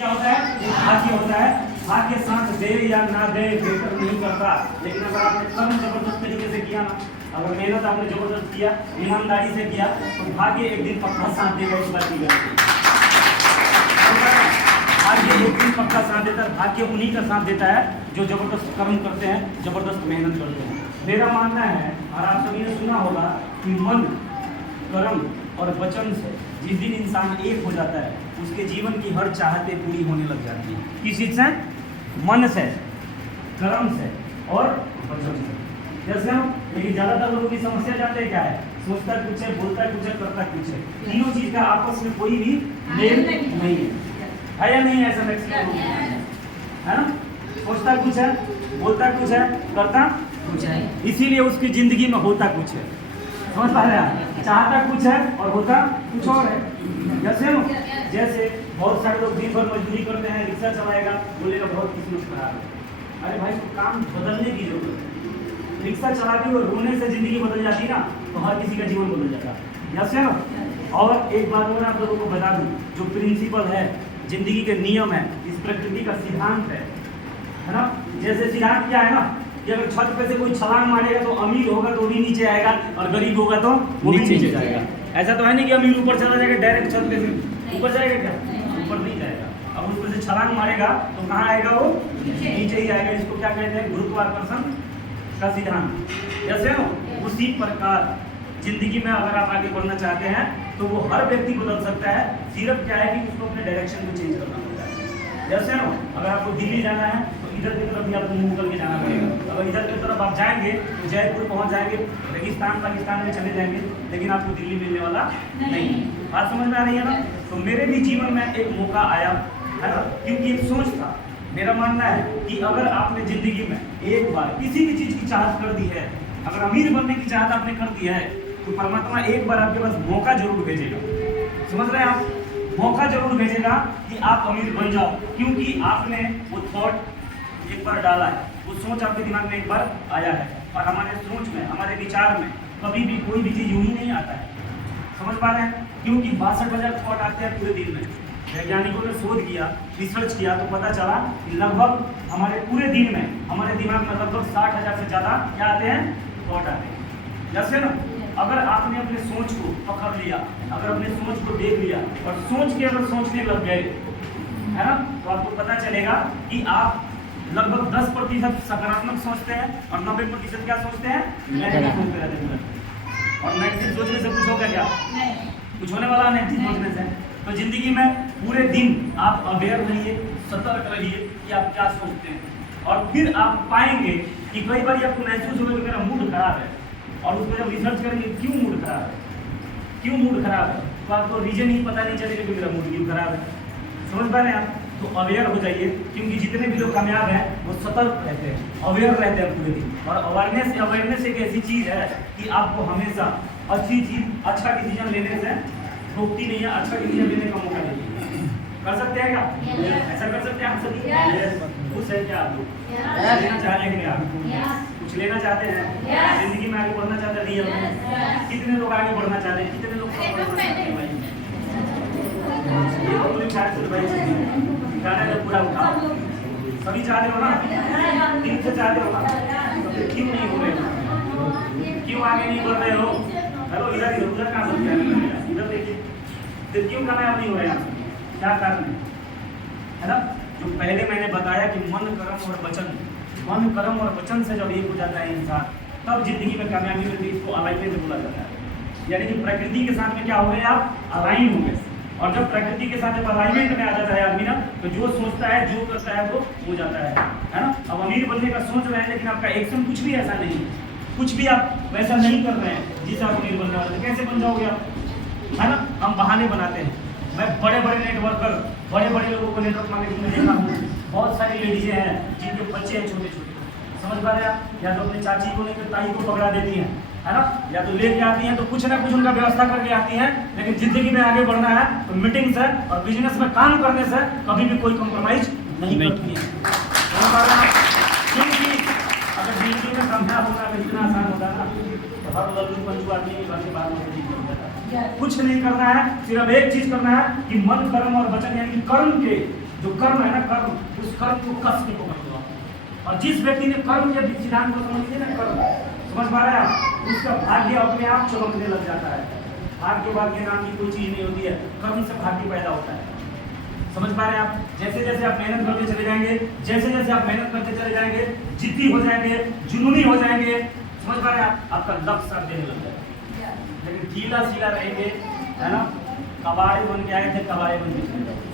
क्या होता है, एक भाग्य होता है। भाग्य साथ दे या ना दे बेटर नहीं करता, लेकिन अगर आपने कर्म जबरदस्त तरीके से किया ना, अगर मेहनत आपने जबरदस्त किया, ईमानदारी से किया, तो भाग्य एक दिन पक्का साथ देगा। इस बात की गारंटी, भाग्य एक दिन पक्का साथ देता है। भाग्य उन्हीं का साथ देता है जो जबरदस्त कर्म करते हैं, जबरदस्त मेहनत करते हैं। मेरा मानना है, और आप सभी ने सुना होगा कि मन, कर्म और वचन से जिस दिन इंसान एक हो जाता है, उसके जीवन की हर चाहतें पूरी होने लग जाती है। किस चीज से? मन से, कर्म से और वचन से। जैसे हम, लेकिन ज्यादातर लोगों की समस्या जानते हैं क्या है? सोचता कुछ है, बोलता कुछ है, करता कुछ है। तीनों चीज का आपस में कोई भी मेल नहीं है या नहीं? ऐसा मैक्सिमम है ना? सोचता कुछ है, बोलता कुछ है, करता कुछ है, इसीलिए उसकी जिंदगी में होता कुछ है। समझ पा रहे हैं? चाहता कुछ है और होता कुछ और है। जैसे बहुत सारे लोग दिन भर मजदूरी करते हैं, रिक्शा चलाएगा, बोलेगा बहुत किस्मत खराब है। अरे भाई, तो काम बदलने की जरूरत है। रिक्शा चलाते हुए रोने से जिंदगी बदल जाती ना, तो हर किसी का जीवन बदल जाता है। और एक बात और आप लोगों को बता दूं, जो प्रिंसिपल है, जिंदगी के नियम है, इस प्रकृति का सिद्धांत है ना। जैसे सिद्धांत क्या है ना, कि अगर छत पे से कोई छलांग मारेगा तो अमीर होगा तो भी नीचे आएगा, और गरीब होगा तो वो भी नीचे जाएगा। ऐसा तो है नहीं कि अमीर ऊपर चला जाएगा, डायरेक्ट छत पे से ऊपर जाएगा। क्या? ऊपर नहीं जाएगा। अब उस पर से छलांग मारेगा तो कहाँ आएगा? वो नीचे ही आएगा। इसको क्या कहते हैं? गुरुत्वाकर्षण का सिद्धांत। जैसे उसी प्रकार जिंदगी में अगर आप आगे बढ़ना चाहते हैं तो वो हर व्यक्ति बदल सकता है। सिर्फ क्या है कि उसको अपने डायरेक्शन को चेंज करना होता है। जैसे अगर आपको दिल्ली जाना है तो इधर की तरफ भी आपको मुंह करके जाना पड़ेगा। अगर इधर की तरफ आप जाएंगे तो जयपुर पहुंच जाएंगे, रेगिस्तान पाकिस्तान में चले जाएंगे, लेकिन आपको दिल्ली मिलने वाला नहीं। बात समझ में आ रही है ना? तो मेरे भी जीवन में एक मौका आया है ना, क्योंकि एक सोच था। मेरा मानना है कि अगर आपने जिंदगी में एक बार किसी भी चीज की चाहत कर दी है, अगर अमीर बनने की चाहत आपने कर दी है, तो परमात्मा एक बार आपके पास मौका जरूर भेजेगा। समझ रहे हैं आप? मौका जरूर भेजेगा कि आप अमीर बन जाओ, क्योंकि आपने वो थॉट एक बार डाला है, वो सोच आपके दिमाग में एक बार आया है। और हमारे सोच में, हमारे विचार में कभी भी कोई भी चीज यूं ही नहीं आता है। समझ पा रहे हैं? क्योंकि 62,000 थॉट आते हैं पूरे दिन में। वैज्ञानिकों ने शोध किया, रिसर्च किया, तो पता चला कि लगभग हमारे पूरे दिन में हमारे दिमाग में लगभग 60,000 से ज़्यादा क्या आते हैं? थॉट आते हैं। जैसे ना, अगर आपने अपने सोच को पकड़ लिया, अगर अपने सोच को देख लिया और सोच के अगर सोचने लग गए, है ना, तो आपको पता चलेगा कि आप लगभग 10% सकारात्मक सोचते हैं और 90% क्या सोचते हैं? नेगेटिव सोचते रहते हैं। और नेगेटिव सोचने से कुछ होगा क्या? कुछ होने वाला नेगेटिव सोचने से। तो जिंदगी में पूरे दिन आप अवेयर रहिए, सतर्क रहिए कि आप क्या सोचते हैं, और फिर आप पाएंगे कि कई बार आपको महसूस होगा कि मेरा मूड खराब है, और उसमें जब रिसर्च करेंगे क्यों मूड खराब है, क्यों मूड खराब है, तो आपको रीजन ही पता नहीं चलेगा कि मेरा मूड क्यों खराब है। समझ पा रहे हैं आप? तो अवेयर हो जाइए, क्योंकि जितने भी लोग कामयाब हैं वो सतर्क रहते हैं, अवेयर रहते हैं पूरे दिन। और अवेयरनेस एक ऐसी चीज़ है कि आपको हमेशा अच्छी चीज़, अच्छा डिसीजन लेने से रोकती नहीं है, अच्छा डिसीजन लेने का मौका देती है। कर सकते हैं क्या? ऐसा कर सकते हैं हम सभी? खुश है क्या आप लोग? लेना चाहेंगे आप? कुछ लेना चाहते हैं? जिंदगी में आगे बढ़ना चाहते हैं रियल में? कितने लोग आगे बढ़ना चाहते हैं? कितने लोग पूरा उठाओ? सभी चाहते हो ना? दिल से चाहते हो ना? तो फिर क्यों नहीं हो रहे हो? क्यों आगे नहीं बढ़ रहे हो? हेलो, इधर उधर कहाँ बोलते हैं? इधर देखिए, फिर क्यों कामयाब नहीं हो रहे हैं? क्या कारण है ना? जो पहले मैंने बताया कि मन, कर्म और वचन, मन, कर्म और वचन से जब एक हो जाता है इंसान, तब जिंदगी में कामयाबी मिलती है। इसको अलाइनमेंट बोला जाता है। यानी कि प्रकृति के साथ में क्या हो गए? आप अलाइन हो गए। और जब प्रकृति के साथ जब अलाइनमेंट में आ जाता है आदमी ना, तो जो सोचता है, जो करता है, वो हो जाता है ना? अब अमीर बनने का सोच रहे हैं, लेकिन आपका एक्शन कुछ भी ऐसा नहीं है, कुछ भी आप वैसा नहीं कर रहे हैं जिससे आप अमीर बनने वाले, तो कैसे बन जाओगे आप? है ना? हम बहाने बनाते हैं। मैं बड़े बड़े नेटवर्कर, बड़े बड़े लोगों को नेटवर्क मार्केटिंग में देखा हूँ। बहुत सारी लेडीजें हैं जिनके बच्चे हैं छोटे छोटे। समझ पा रहे हैं आप? या तो अपनी चाची को लेकर ताई को पकड़ा देती हैं, है ना, या तो लेके आती हैं, तो कुछ ना कुछ उनका व्यवस्था करके आती हैं। लेकिन जिंदगी में आगे बढ़ना है तो मीटिंग से और बिजनेस में काम करने से कभी भी कोई कॉम्प्रोमाइज नहीं करती है। क्योंकि अगर जिंदगी में कामयाब होना अगर इतना आसान होता ना, तो हर लल्लू पंचू आदमी के घर के बाद में हो जाता है। कुछ नहीं करना है, सिर्फ एक चीज करना है कि मन, कर्म और वचन, यानी कि कर्म के जो कर्म है ना, कर्म, उस कर्म को कस के पकड़ लो आप। और जिस व्यक्ति ने कर्म के सिद्धांत को समझ लिया ना, कर्म समझ पा रहे हैं आप, उसका भाग्य अपने आप चमकने लग जाता है। भाग्य नाम की कोई चीज नहीं होती है, कर्म से भाग्य पैदा होता है। समझ पा रहे हैं आप? जैसे जैसे आप मेहनत करते चले जाएंगे, जैसे जैसे आप मेहनत करते चले जाएंगे, जिद्दी हो जाएंगे, जुनूनी हो जाएंगे, समझ पा रहे हैं आप, आपका लक्ष्य साथ देने लग जाएगा। लेकिन ढीला सीला रहेंगे, है ना, कबाड़े बन के आए थे, कबाड़े बन के चले जाओगे।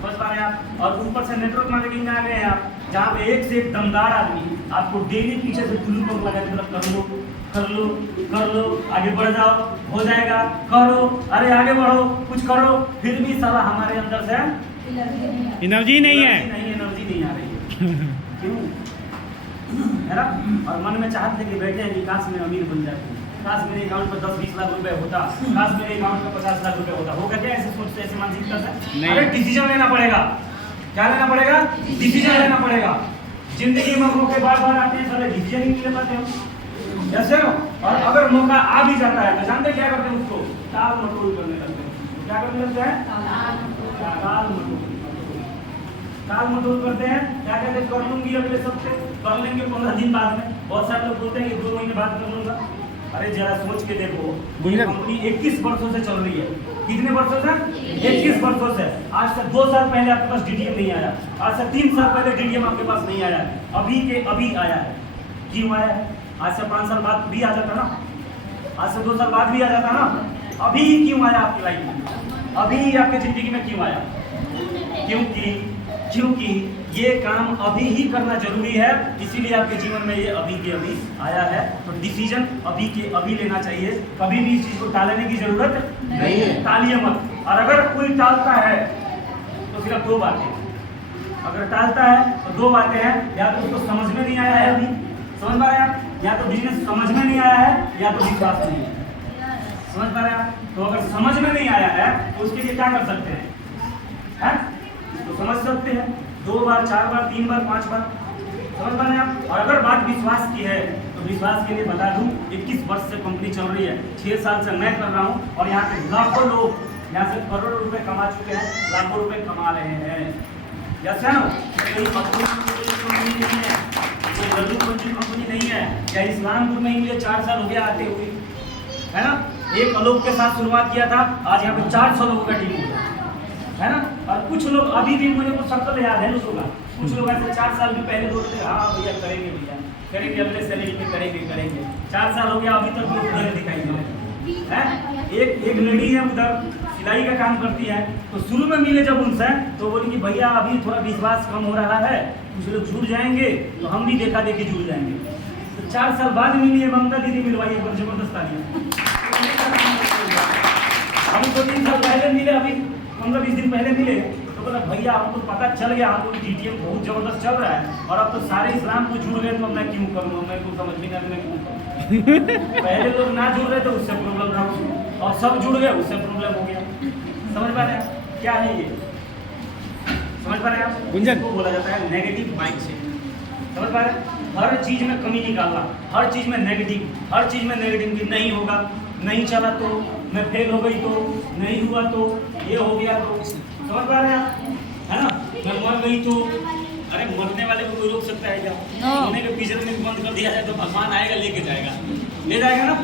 समझ पा रहे हैं आप? और ऊपर से नेटवर्क मार्केटिंग में आ गए हैं आप, जहाँ पे एक से एक दमदार आदमी आपको डेली पीछे से टुल्लू पंप लगा के मतलब कर लो, आगे बढ़ जाओ, हो जाएगा, करो, अरे आगे बढ़ो, कुछ करो, फिर भी साला हमारे अंदर से एनर्जी नहीं है, एनर्जी नहीं आ रही है। क्यों? है ना? और मन में चाहते थे कि बैठे हैं कि काश में अमीर बन जाते, काश मेरे अकाउंट पर 10-20 लाख रुपए होता, काश मेरे अकाउंट पर 50 लाख रुपए होता। होगा क्या? ऐसे सोचते, ऐसे मानसिकता से? अरे डिसीजन लेना पड़ेगा। क्या लेना पड़ेगा? डिसीजन लेना पड़ेगा। जिंदगी में मौके बार बार आते हैं, सारे डिसीजन ही नहीं ले पाते हो, जैसे हो। और अगर मौका आ भी जाता है तो जानते क्या करते हैं? उसको टाल मटोल करने लगते हैं। क्या करने लगते हैं? टाल मटोल करते हैं। क्या कहते हैं? कर लूंगी अगले सप्ते, कर लेंगे 15 दिन बाद में। बहुत सारे लोग बोलते हैं कि 2 महीने बाद कर लूंगा। अरे जरा सोच के देखो, कंपनी 21 वर्षों से चल रही है। कितने वर्षों से? 21 वर्षों से। आज से 2 साल पहले आपके पास डीडीएम नहीं आया, आज से 3 साल पहले डीडीएम आपके पास नहीं आया, अभी के अभी आया है। क्यों आया है? आज से 5 साल बाद भी आ जाता ना, आज से 2 साल बाद भी आ जाता ना, अभी क्यों आया आपकी लाइफ में? अभी आपकी जिंदगी में क्यों आया? क्योंकि ये काम अभी ही करना जरूरी है, इसीलिए आपके जीवन में ये अभी के अभी आया है। तो डिसीजन अभी के अभी लेना चाहिए, कभी भी इस चीज को टालने की जरूरत नहीं है। टालिए मत। और अगर कोई टालता है तो सिर्फ 2 बातें, अगर टालता है तो 2 बातें हैं, या तो उसको समझ में नहीं आया है अभी, समझ पा रहे हैं आप, या तो बिजनेस समझ में नहीं आया है, या तो विश्वास नहीं है। समझ पा रहे हैं आप? तो अगर समझ में नहीं आया है तो उसके लिए क्या कर सकते हैं? तो समझ सकते हैं 2 बार, 4 बार, 3 बार, 5 बार, समझ पा रहे हैं आप? और अगर बात विश्वास की है तो विश्वास के लिए बता दूं, 21 वर्ष से कंपनी चल रही है, 6 साल से मैं कर रहा हूं, और यहाँ पे लाखों लोग यहाँ से करोड़ों रुपए कमा चुके हैं, लाखों रुपए कमा रहे हैं। जैसे ना कोई कंपनी नहीं है, कोई लड्डू पंचू कंपनी नहीं है। क्या इस्लामपुर में मुझे 4 साल हो गया आते हुए, है ना? एक आलोक के साथ शुरुआत किया था, आज यहाँ पे 400 लोगों का टीम हो गया, है ना? और कुछ लोग अभी भी, मुझे वो सर्कल याद है लोगों का, कुछ लोग ऐसे 4 साल भी पहले बोलते थे हाँ भैया करेंगे, अगले सैलरी पे करेंगे। 4 साल हो गया, अभी तक लोग उधर दिखाई दे रहे हैं। एक लेडी है उधर सिलाई का काम करती है, तो शुरू में मिले जब उनसे तो बोली कि भैया अभी थोड़ा विश्वास कम हो रहा है, कुछ लोग जुड़ जाएंगे तो हम भी देखा देखी जुड़ जाएंगे। तो 4 साल बाद मिली है, ममता दीदी मिलवाई है, जबरदस्त तालियां। अभी 2-3 साल पहले मिले, अभी 15-20 दिन पहले मिले, तो बोला भैया हमको पता चल गया, हमको डीटीएम बहुत जबरदस्त चल रहा है, और अब तो सारे इस्लाम को जुड़ गए, तो मैं क्यों करूँ, मैं को समझ में नहीं, मैं क्यों करूँ। पहले लोग ना जुड़ रहे थे, उससे प्रॉब्लम था, और सब जुड़ गए, उससे प्रॉब्लम हो गया। समझ पा रहे हैं क्या है ये? समझ पा रहे हैं आप? गुंजन को बोला जाता है नेगेटिव माइंडसेट। समझ पा रहे हैं? हर चीज में कमी निकालना, हर चीज में नेगेटिव, हर चीज में नेगेटिव कि नहीं होगा, नहीं चला तो, मैं फेल हो गई तो, नहीं हुआ तो, ये हो गया तो। समझ पा रहे हैं आप? है ना? मैं मर गई तो, अरे मरने वाले को कोई रोक सकता है क्या? सोने के पिंजरे में बंद कर दिया जाए तो भगवान आएगा लेके जाएगा, ले जाएगा ना?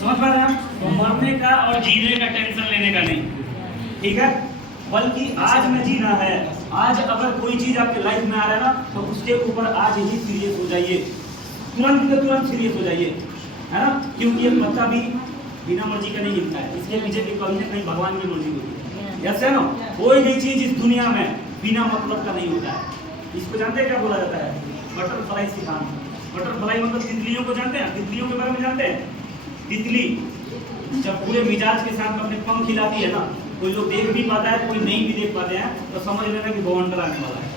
समझ पा रहे हैं आप? तो मरने का और जीने का टेंशन लेने का नहीं, ठीक है? बल्कि आज में जीना है। आज अगर कोई चीज आपके लाइफ में आ रहा है ना, तो उसके ऊपर आज ही सीरियस हो जाइए, तुरंत के तुरंत सीरियस हो जाइए, है ना? क्योंकि ये पत्ता भी बिना मर्जी का नहीं हिलता है, इसके पीछे भी कहीं ना कहीं भगवान की मर्जी होती है। जैसे ना कोई भी चीज इस दुनिया में बिना मतलब का नहीं होता है। इसको जानते हैं क्या बोला जाता है? बटरफ्लाई सिद्धांत। बटरफ्लाई मतलब तितलियों को जानते हैं? तितलियों के बारे में जानते हैं? तितली जब पूरे मिजाज के साथ अपने पंख खिलाती है ना, कोई लोग देख भी पाता है, कोई नहीं भी देख पाते हैं, तो समझ लेना कि बवंडर आने वाला है।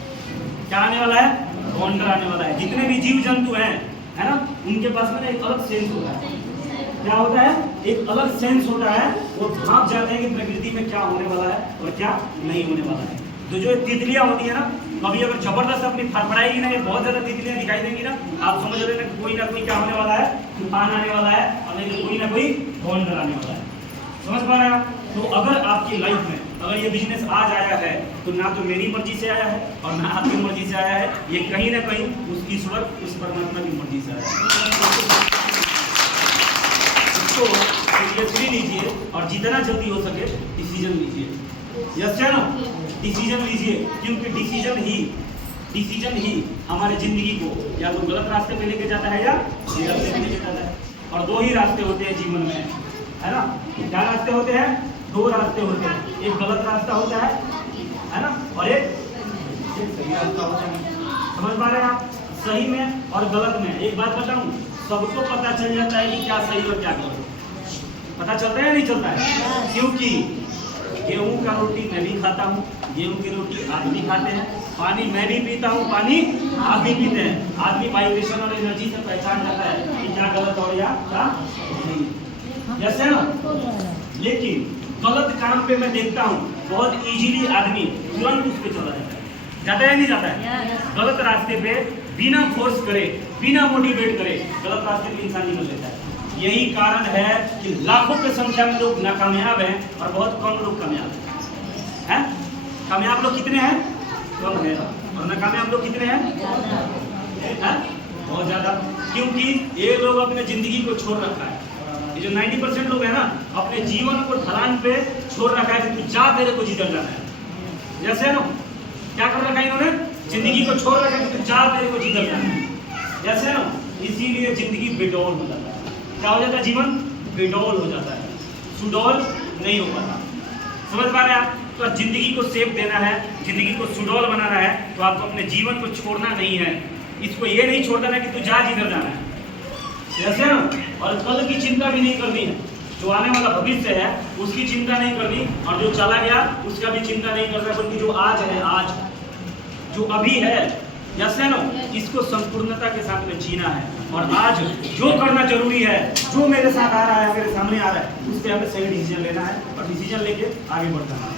क्या आने वाला है? बवंडर आने वाला है। जितने भी जीव जंतु हैं, है ना, उनके पास में एक अलग सेंस होता है। क्या होता है? एक अलग सेंस होता है, वो भाप जाते हैं कि प्रकृति में क्या होने वाला है और क्या नहीं होने वाला है। तो जो तितलियां होती है ना, कभी अगर जबरदस्त अपनी फड़फड़ाएगी ना, ये बहुत ज्यादा तितलियां दिखाई देंगी ना, आप समझ लेना कि कोई ना कोई क्या होने वाला है, तूफान आने वाला है, और नहीं तो कोई ना कोई बवंडर आने वाला है। समझ पा रहे हैं आप? तो अगर आपकी लाइफ में अगर ये बिजनेस आज आया है तो ना तो मेरी मर्जी से आया है और ना आपकी मर्जी से आया है, ये कहीं ना कहीं उस ईश्वर, उस परमात्मा की मर्जी से आया है। इसको सीरियसली लीजिए और जितना जल्दी हो सके डिसीजन लीजिए। यस या नो? डिसीजन लीजिए, क्योंकि डिसीजन ही हमारे जिंदगी को या तो गलत रास्ते पे लेके जाता है या सही रास्ते पे लेके जाता है। और दो ही रास्ते होते हैं जीवन में, है ना? क्या रास्ते होते हैं? दो रास्ते होते हैं, एक गलत रास्ता होता है ना, और एक सही रास्ता होता है। समझ पा रहे हैं आप? सही में और गलत में एक बात बताऊं, सबको पता चल जाता है कि क्या सही और क्या गलत। पता चलता है या नहीं चलता है? क्योंकि गेहूं का रोटी मैं भी खाता हूँ, गेहूं की रोटी आप भी खाते हैं, पानी मैं भी पीता हूँ, पानी आप भी पीते हैं। आदमी वाइब्रेशन और एनर्जी से पहचान जाता है कि क्या गलत और या क्या नहीं। जैसे ना, लेकिन गलत काम पे मैं देखता हूँ बहुत इजीली आदमी तुरंत उस पर चला जाता है नहीं जाता है? गलत रास्ते पे बिना फोर्स करे, बिना मोटिवेट करे गलत रास्ते पे इंसान निकल लेता है। यही कारण है कि लाखों की संख्या में लोग नाकामयाब हैं और बहुत कम लोग कामयाब हैं। कामयाब लोग कितने हैं? कम है। और नाकामयाब लोग कितने हैं? बहुत ज्यादा। क्योंकि ये लोग अपने जिंदगी को छोड़ रखा है। ये जो 90% लोग हैं ना, अपने जीवन को ढलान पे छोड़ रखा है कि तू जा, तेरे को जीवन जाना है। जैसे ना, क्या कर रखा है इन्होंने? जिंदगी को छोड़ रखा है कि तू जा, तेरे को जीवन जाना है। जैसे ना, इसीलिए जिंदगी बेडौल हो जाता है। क्या हो जाता है? जीवन बेडौल हो जाता है, सुडौल नहीं हो पाता। समझ पा रहे हैं आप? तो जिंदगी को सेफ देना है, जिंदगी को सुडौल बनाना है, तो आपको अपने जीवन को छोड़ना नहीं है। इसको ये नहीं छोड़ देना कि तू जा जिधर जाना है, जैसे ना। और कल की चिंता भी नहीं करनी है, जो आने वाला भविष्य है उसकी चिंता नहीं करनी, और जो चला गया उसका भी चिंता नहीं करना, बल्कि जो आज है, आज जो अभी है, जैसे ना, इसको संपूर्णता के साथ में जीना है। और आज जो करना जरूरी है, जो मेरे साथ आ रहा है, मेरे सामने आ रहा है, उस पर हमें सही डिसीजन लेना है और डिसीजन लेके आगे बढ़ना है।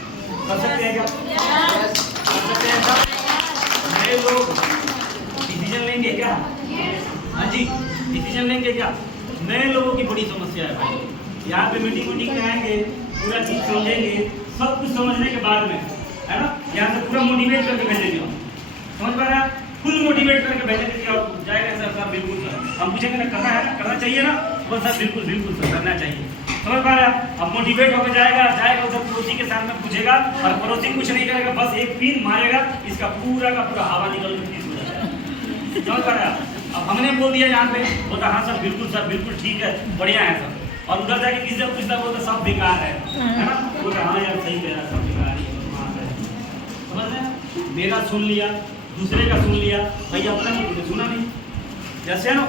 कर सकते हैं क्या? कर सकते हैं सब? नए लोग डिसीजन लेंगे क्या? हाँ जी, डिसीजन लेंगे क्या? नए लोगों की बड़ी समस्या है भाई। यहाँ पे मीटिंग में आएंगे, पूरा चीज समझेंगे, सब कुछ समझने के बाद में, है ना, यहाँ से पूरा मोटिवेट करके भेजेंगे हम। समझ पा रहे हैं? फुल मोटिवेट करके भेजेंगे कि आप जाएगा सर, बिल्कुल सर। हम पूछेंगे ना, करना है ना, करना चाहिए ना, तो सर बिल्कुल बिल्कुल सर, करना चाहिए। समझ पा रहे हैं? अब मोटिवेट होकर जाएगा उधर पड़ोसी के सामने पूछेगा, और पड़ोसी कुछ नहीं करेगा, बस एक पिन मारेगा, इसका पूरा का पूरा हवा निकल के हो जाएगा। समझ पा रहे हैं? अब हमने बोल दिया यहाँ पे, बोलता हाँ सर, बिल्कुल ठीक है, बढ़िया है सर। और उधर जाके किसी से पूछता, बोलता सब बेकार है ना, बोलता हाँ यार सही कह रहा, सब बेकार है। समझ रहे? मेरा सुन लिया, दूसरे का सुन लिया, भाई अपना नहीं सुना नहीं। जैसे ना,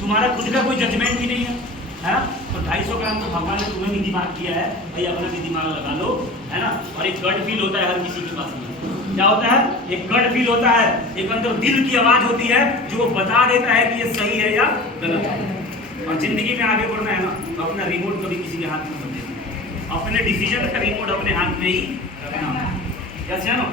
तुम्हारा खुद का कोई जजमेंट ही नहीं है, है? तो 250 ग्राम तो भगवान ने तुम्हें भी दिमाग दिया है, भाई अपना भी दिमाग लगा लो, है ना। और एक गट फील होता है हर किसी के पास में। क्या होता है? एक गट फील होता है, एक अंदर दिल की आवाज होती है जो वो बता देता है कि ये सही है या गलत है। और जिंदगी में आगे बढ़ना है ना, तो अपना रिमोट कभी किसी के हाथ में मत देना, अपने डिसीजन का रिमोट अपने हाथ में ही रखना। जैसे है ना,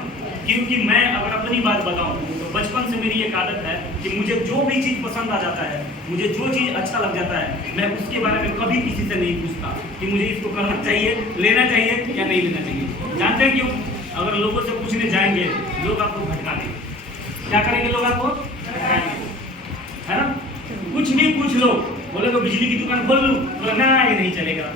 क्योंकि मैं अगर अपनी बात बताऊं तो बचपन से मेरी एक आदत है कि मुझे जो भी चीज़ पसंद आ जाता है, मुझे जो चीज़ अच्छा लग जाता है, मैं उसके बारे में कभी किसी से नहीं पूछता कि मुझे इसको करना चाहिए, लेना चाहिए या नहीं लेना चाहिए। जानते हैं क्यों? अगर लोगों से पूछने जाएंगे, लोग आपको भटका देंगे। क्या करेंगे लोग? आपको भटकाएंगे, है ना। कुछ भी पूछ लो, बोले तो बिजली की दुकान खोल लूँ, बोला ना ये नहीं चलेगा।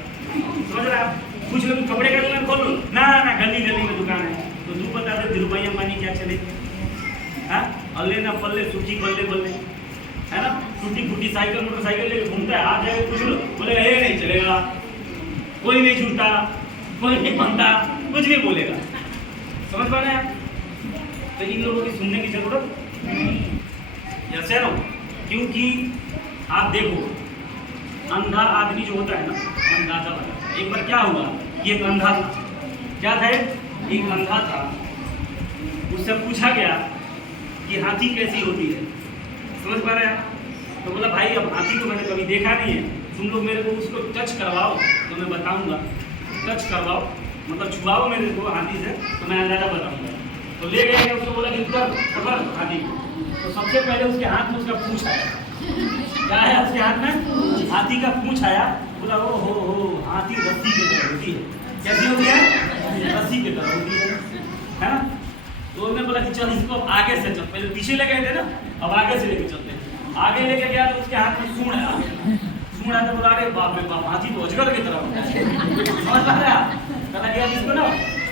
समझ रहे आप? कुछ लो कपड़े का दुकान खोल लूँ, ना गली में दुकान है। तो तू बता दे धीरूभाई अंबानी क्या चलेगी? हाँ, अल्ले ना पल्ले, सूखी बल्ले बल्ले, है ना। टूटी फूटी साइकिल मोटरसाइकिल लेके घूमता है, आज जाके कुछ लो, बोलेगा ये नहीं चलेगा, कोई नहीं छूटता, कोई नहीं बनता, कुछ भी बोलेगा। समझ पा रहे हैं आप? तो इन लोगों की सुनने की जरूरत जैसे ना, क्योंकि आप देखो अंधा आदमी जो होता है ना, अंधा था। एक बार क्या हुआ कि एक अंधा था, क्या था? एक अंधा था, उससे पूछा गया कि हाथी कैसी होती है। समझ पा रहे हैं? तो बोला भाई अब हाथी को मैंने कभी देखा नहीं है, तुम लोग मेरे को उसको टच करवाओ तो मैं बताऊंगा। टच करवाओ मतलब छुआओ मेरे को हाथी से, तो मैं अंदाजा बताऊंगा। तो ले गए, उसको बोला कि उधर पकड़ हाथी को। तो सबसे पहले उसके हाथ में उसका पूंछ आया। क्या आया उसके हाथ में? हाथी का पूंछ आया। बोला ओ हो हाथी रस्सी की तरह होती है। कैसी होती है? ऐसे रस्सी की तरह होती है ना। तो उन्होंने बोला कि चल इसको अब आगे से चल, पहले पीछे ले गए थे ना, अब आगे से लेके चलते हैं। आगे लेके गया तो उसके हाथ में सूंड है, सूंड है तो बोला अरे बाप रे बाप, हाथी तो अजगर की तरह होता है, समझ पा रहे आप। कहता कि अब इसको ना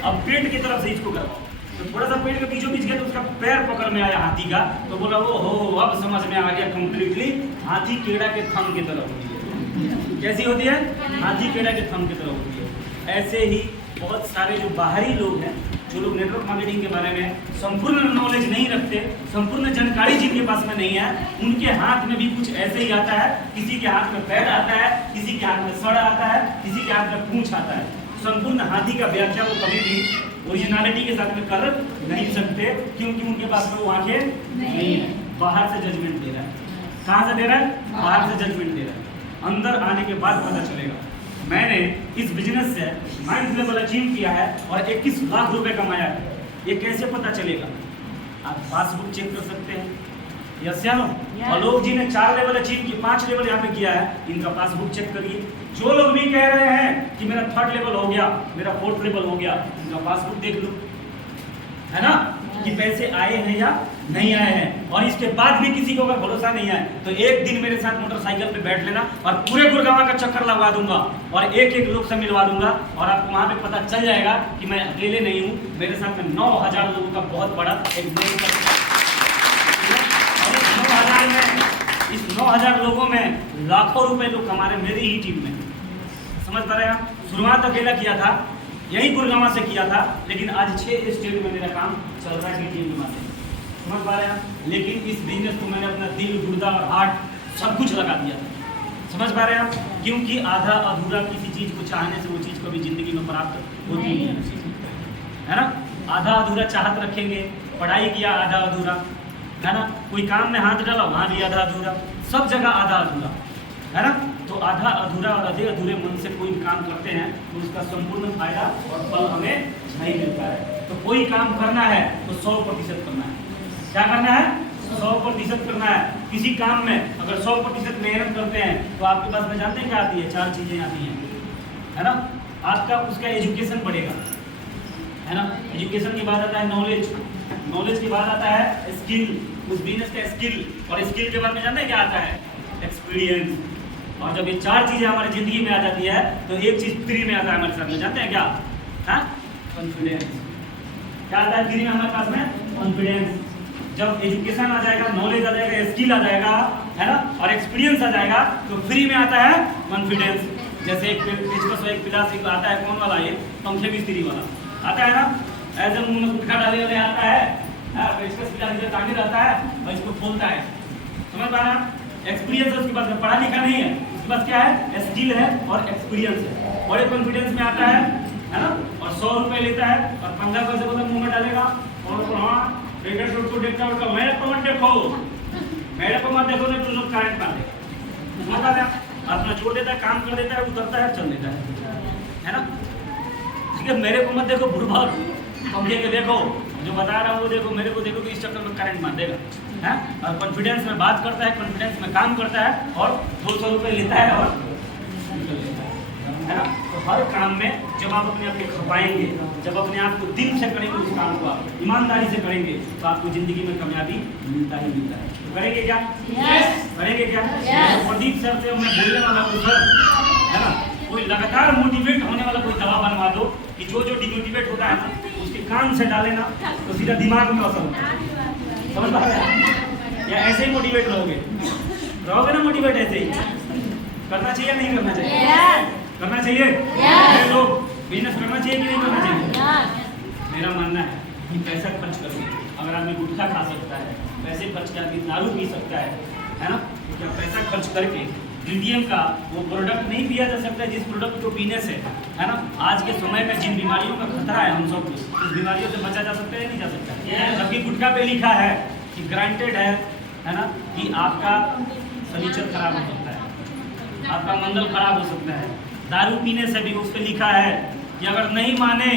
अब पेट की तरफ से इसको करो, तो थोड़ा सा पेट के बीचों बीच गया तो उसका पैर पकड़ में आया हाथी का, तो बोला वो हो अब समझ में आ गया कंप्लीटली, हाथी केड़ा के थंब की तरह होती है। कैसी होती है? हाथी केड़ा के थंब की तरह होती है। ऐसे ही बहुत सारे जो बाहरी लोग हैं, जो लोग नेटवर्क मार्केटिंग के बारे में संपूर्ण नॉलेज नहीं रखते, संपूर्ण जानकारी जिनके पास में नहीं है, उनके हाथ में भी कुछ ऐसे ही आता है। किसी के हाथ में पैर आता है, किसी के हाथ में सड़ आता है, किसी के हाथ में पूंछ आता है। संपूर्ण हाथी का व्याख्या वो कभी भी ओरिजिनलिटी के साथ में कर नहीं सकते, क्योंकि उनके पास में वो आंखें नहीं है। बाहर से जजमेंट दे रहा है। कहाँ से दे रहा है? बाहर से जजमेंट दे रहा है। अंदर आने के बाद पता चलेगा। मैंने इस बिजनेस से माइंड लेवल अचीव किया है और 21 लाख रुपए कमाया है। ये कैसे पता चलेगा? आप पासबुक चेक कर सकते हैं। यस या नो? और लोग जिन्हें 4 लेवल अचीव किए, 5 लेवल यहाँ पे किया है, इनका पासबुक चेक करिए। जो लोग भी कह रहे हैं कि मेरा 3rd लेवल हो गया, मेरा 4th लेवल हो गया, इनका पासबुक देख लो, है ना, कि पैसे आए हैं या नहीं आए हैं। और इसके बाद भी किसी को अगर भरोसा नहीं है तो एक दिन मेरे साथ मोटरसाइकिल पे बैठ लेना और पूरे गुड़गांव का चक्कर लगवा दूंगा और एक एक लोग से मिलवा दूंगा और आपको वहां पे पता चल जाएगा कि मैं अकेले नहीं हूँ। मेरे साथ में 9000 लोगों का बहुत बड़ा एक ग्रुप है। और इस 9000 में, इस 9000 लोगों में लाखों रुपए लोग कमा रहे मेरी ही टीम में। समझ पा रहे हैं आप? शुरुआत अकेला किया था, यही गुड़गांव से किया था, लेकिन आज 6 स्टेट में मेरा काम चल रहा है टीम के माध्यम से। समझ पा रहे हैं? लेकिन इस बिजनेस को मैंने अपना दिल, गुर्दा और हार्ट सब कुछ लगा दिया था। समझ पा रहे हैं आप? क्योंकि आधा अधूरा किसी चीज़ को चाहने से वो चीज़ कभी जिंदगी में प्राप्त होती नहीं है ना। आधा अधूरा चाहत रखेंगे, पढ़ाई किया आधा अधूरा, है ना, कोई काम में हाथ डाला वहाँ भी आधा अधूरा, सब जगह आधा अधूरा, है ना। तो आधा अधूरा और आधे अधूरे मन से कोई काम करते हैं तो उसका संपूर्ण फायदा और फल हमें नहीं मिलता है। तो कोई काम करना है तो 100% करना है। क्या करना है? 100% करना है। किसी काम में अगर 100% मेहनत करते हैं तो आपके पास में जानते हैं क्या आती है? 4 चीजें आती हैं, है ना। आपका उसका एजुकेशन बढ़ेगा, है ना। एजुकेशन के बाद आता है नॉलेज, नॉलेज के बाद आता है स्किल, उस बिजनेस का स्किल, और स्किल के बाद में जानते हैं क्या आता है? एक्सपीरियंस। और जब ये 4 चीजें हमारी जिंदगी में आ जाती है तो एक चीज फ्री में आता है हमारे साथ में, जानते हैं क्या? कॉन्फिडेंस। क्या आता है फ्री में हमारे पास में? कॉन्फिडेंस। जब एजुकेशन आ जाएगा, नॉलेज आ जाएगा, स्किल आ जाएगा, है ना, और एक्सपीरियंस आ जाएगा तो फ्री में आता है कॉन्फिडेंस। जैसे एक पेचकस एक पिलास आता है, कौन वाला? ये पंखे मिस्त्री वाला आता है ना, ऐसे मुंह में गुटखा डाले वाले आता है, पेचकस पिलास इधर टांगे रहता है और इसको खोलता है। समझ पा रहे हैं? एक्सपीरियंस है उसके पास में, पढ़ा लिखा नहीं है, उसके पास क्या है? स्किल है और एक्सपीरियंस है। बड़े कॉन्फिडेंस में आता है ना, और 100 रुपए लेता है और 15 पैसे को मुंह में डालेगा और हाँ को देखता होगा, मेरे को मत देखो, मेरे को मत देखो, नहीं तो लोग करंट मार देगा। समझ आता है? अपना छोड़ देता है, काम कर देता है, उतरता है, चल देता है ना। ठीक है, मेरे को मत देखो, बुढ़वा पंखे के देखो, जो बता रहा हूँ वो देखो, मेरे को देखो, तो इस चक्कर में करंट मार देगा, है। और कॉन्फिडेंस में बात करता है, कॉन्फिडेंस में काम करता है और 200 रुपये लेता है और है ना। तो हर काम में जब आप अपने आप को खपाएंगे, जब अपने आप को दिल से करेंगे, उस काम को आप ईमानदारी से करेंगे तो आपको जिंदगी में कामयाबी मिलता ही मिलता है। तो करेंगे क्या? करेंगे क्या? प्रदीप सर से मैं बोलने वाला हूँ सर, है ना, कोई लगातार मोटिवेट होने वाला कोई दवा बनवा दो कि जो जो डिमोटिवेट होता है ना उसके कान से डाले ना तो सीधा दिमाग में असर होता है। समझ पा रहे हैं? या ऐसे ही मोटिवेट रहोगे ना, मोटिवेट ऐसे ही करना चाहिए नहीं करना चाहिए? करना चाहिए। लोग बिजनेस करना चाहिए कि नहीं करना चाहिए? मेरा मानना है कि पैसा खर्च करके अगर आदमी गुटखा खा सकता है, पैसे खर्च कर आदमी दारू पी सकता है ना, तो क्या पैसा खर्च करके इंडियन का वो प्रोडक्ट नहीं पिया जा सकता है जिस प्रोडक्ट को पीने से, है ना, आज के समय में जिन बीमारियों का खतरा है हम सबको, उस बीमारियों से बचा जा सकता है नहीं जा सकता है? जबकि गुटखा पे लिखा है कि ग्रांटेड है ना, कि आपका शरीर खराब हो सकता है, आपका मंगल खराब हो सकता है। दारू पीने से भी उस पर लिखा है कि अगर नहीं माने,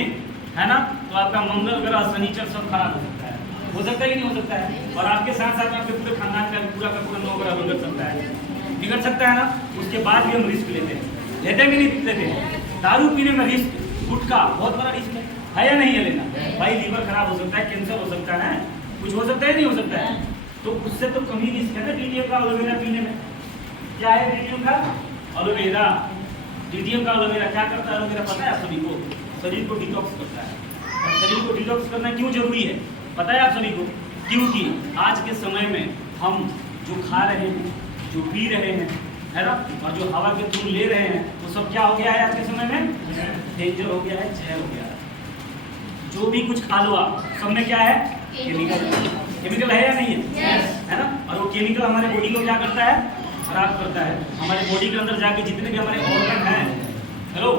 है ना, तो आपका मंगल ग्रह शनिचर सब खराब हो सकता है। हो सकता है कि नहीं हो सकता है? और आपके साथ साथ आपके पूरे खानदान का पूरा 9 ग्रह बिगड़ सकता है, बिगड़ सकता है ना। उसके बाद भी हम रिस्क लेते हैं कि नहीं लेते? दारू पीने में रिस्क, गुटखा बहुत बड़ा रिस्क है। है या नहीं है लेना? भाई लीवर खराब हो सकता है, कैंसर हो सकता है, कुछ हो सकता है नहीं हो सकता है, तो उससे तो कम ही रिस्क है ना DTF का एलोवेरा पीने में। क्या है DTF का एलोवेरा? DTF का एलोवेरा क्या करता है? एलोवेरा पता है आप सभी को? शरीर को डिटॉक्स करता है। और शरीर को डिटॉक्स करना क्यों जरूरी है पता है आप सभी को? क्योंकि आज के समय में हम जो खा रहे हैं, जो पी रहे हैं, है ना, और जो हवा के थ्रू ले रहे हैं, वो सब क्या हो गया है आज के समय में? डेंजर हो गया है, जहर हो गया है। जो भी कुछ खा लो आप, सब में क्या है? केमिकल है या नहीं है? है ना? और वो केमिकल हमारे बॉडी को क्या करता है? खराब करता है। हमारे बॉडी के अंदर जाके जितने भी हमारे ऑर्गन हैं, हेलो,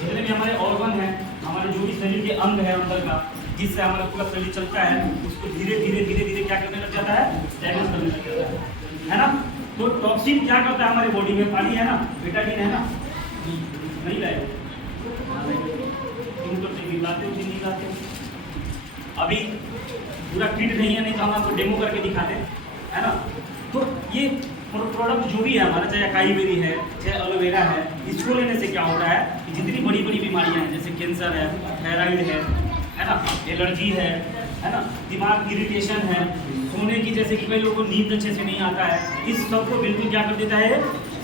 जितने भी हमारे ऑर्गन हैं, हमारे जो भी शरीर के अंग है अंदर का, जिससे हमारा पूरा शरीर चलता है, उसको धीरे धीरे धीरे धीरे क्या करने लग जाता है? डैमेज करने लग जाता है ना? तो टॉक्सिन क्या करता है हमारे बॉडी में? पानी है ना, विटामिन है ना, नहीं लाए अभी पूरा किट नहीं है, नहीं तो हम आपको डेमो करके दिखाते है ना। तो ये प्रोडक्ट जो भी है हमारा, चाहे अकाई बेरी है, चाहे एलोवेरा है, इसको लेने से क्या होता है कि जितनी बड़ी बड़ी बीमारियां हैं, जैसे कैंसर है, थायराइड है ना, एलर्जी है ना, दिमाग की इरिटेशन है, सोने की, जैसे कि कई लोगों को नींद अच्छे से नहीं आता है, इस सब को बिल्कुल क्या कर देता है?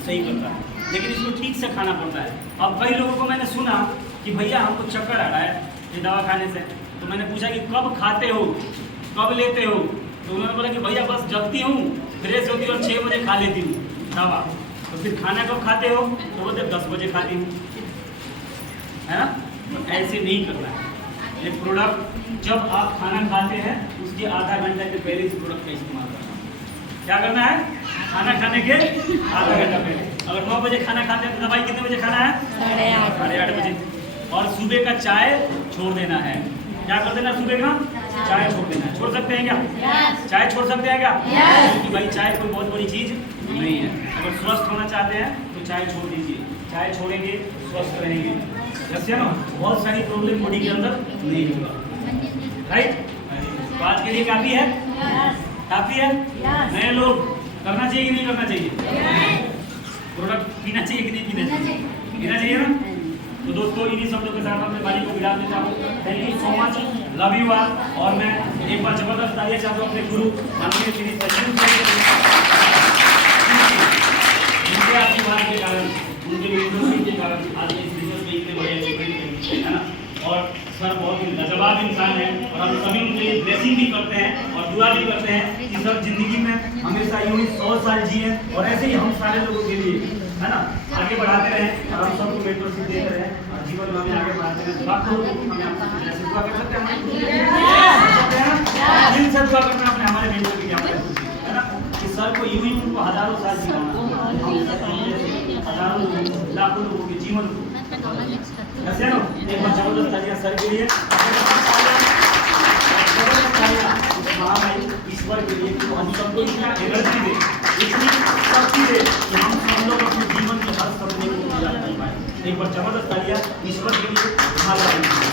सही करता है। लेकिन इसको ठीक से खाना पड़ता है। अब कई लोगों को मैंने सुना कि भैया हमको चक्कर आ रहा है ये दवा खाने से, तो मैंने पूछा कि कब खाते हो, कब लेते हो? तो उन्होंने बोला कि भैया बस जगती हूँ, फ्रेश होती हूँ और 6 बजे खा लेती हूँ दवा। तो फिर खाना कब खाते हो? तो बोलते 10 बजे खाती हूँ, है ना। तो ऐसे नहीं करना है। ये प्रोडक्ट जब आप खाना खाते हैं उसके आधा घंटा के पहले इस प्रोडक्ट का इस्तेमाल करना है। क्या करना है? खाना खाने के आधा घंटा पहले। अगर 9 बजे खाना खाते हैं तो दवाई कितने बजे खाना है? 8:30 बजे। और सुबह का चाय छोड़ देना है। क्या कर देना? सुबह का चाय छोड़ देना है। छोड़ सकते हैं क्या? चाय छोड़ सकते हैं क्या? क्योंकि भाई चाय कोई बहुत बड़ी चीज नहीं है। अगर स्वस्थ होना चाहते हैं तो चाय छोड़ दीजिए। चाय छोड़ेंगे स्वस्थ रहेंगे। जैसे ना बहुत सारी प्रॉब्लम बॉडी के अंदर नहीं होगा, राइट। तो आज के लिए काफी है, काफी है। नए लोग करना चाहिए कि नहीं करना चाहिए? प्रोडक्ट पीना चाहिए कि नहीं पीना चाहिए? पीना चाहिए ना। तो दोस्तों इन्हीं शब्दों के साथ अपने बारी को विदा देता हूँ। Thank you so much, love you all. और मैं एक बार जबरदस्त तालियां चाहता हूँ अपने गुरु माननीय श्री सचिन उनके आशीर्वाद के कारण, उनके लीडरशिप के कारण आज इस बिजनेस में इतने बड़े अचीवमेंट है ना। और सर बहुत ही लाजवाब इंसान है और हम सभी उनके लिए ब्लेसिंग भी करते हैं और दुआ भी करते हैं कि सर जिंदगी में हमेशा यूं ही 100 साल जिए और ऐसे ही हम सारे लोगों के लिए, है ना, आगे बढ़ाते रहें और हम सबको मेंटरशिप देते रहें और जीवन में हमें आगे बढ़ाते रहें। बात करो हमें आपसे दुआ कर सकते हैं, दिल से दुआ करना अपने हमारे मेंटर की, है ना, कि सर को यूं ही उनको हजारों साल जियाना, हजारों लाखों लोगों के जीवन को। ऐसे ना एक बार जबरदस्त तालियां सर के लिए, ईश्वर के लिए, तो हम सबको इतना एनर्जी दे, इतनी शक्ति दे कि हम सब लोग अपने जीवन के हर सपने को पूरा कर पाए। एक बार जबरदस्त तालियां ईश्वर के लिए।